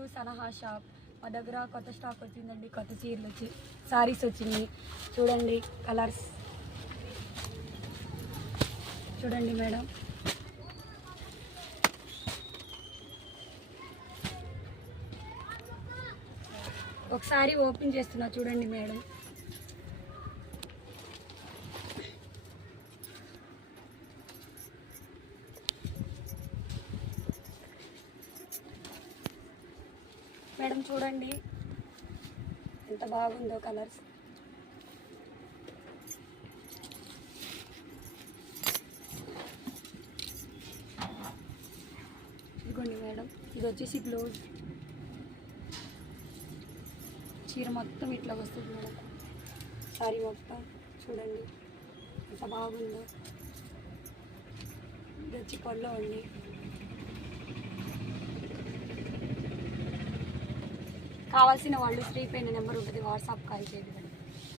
To సలహా shop. మా దగ్గర కొత్త స్టాక్ వచ్చిందండి, కొత్త చీరలు వచ్చి సారీస్ వచ్చినాయి. చూడండి కలర్స్ చూడండి మేడం. ఒకసారి ఓపెన్ చేస్తున్నా చూడండి మేడం. మేడం చూడండి ఎంత బాగుందో కలర్స్. ఇదిగోండి మేడం, ఇది వచ్చేసి బ్లౌజ్. చీర మొత్తం ఇట్లా వస్తుంది మేడం, సారీ మొత్తం చూడండి ఎంత బాగుందో. ఇది వచ్చి పళ్ళు అండి. కావాల్సిన వాళ్ళు స్క్రీన్ పైన నెంబర్ ఉంటుంది, వాట్సాప్ కాల్ చేయండి.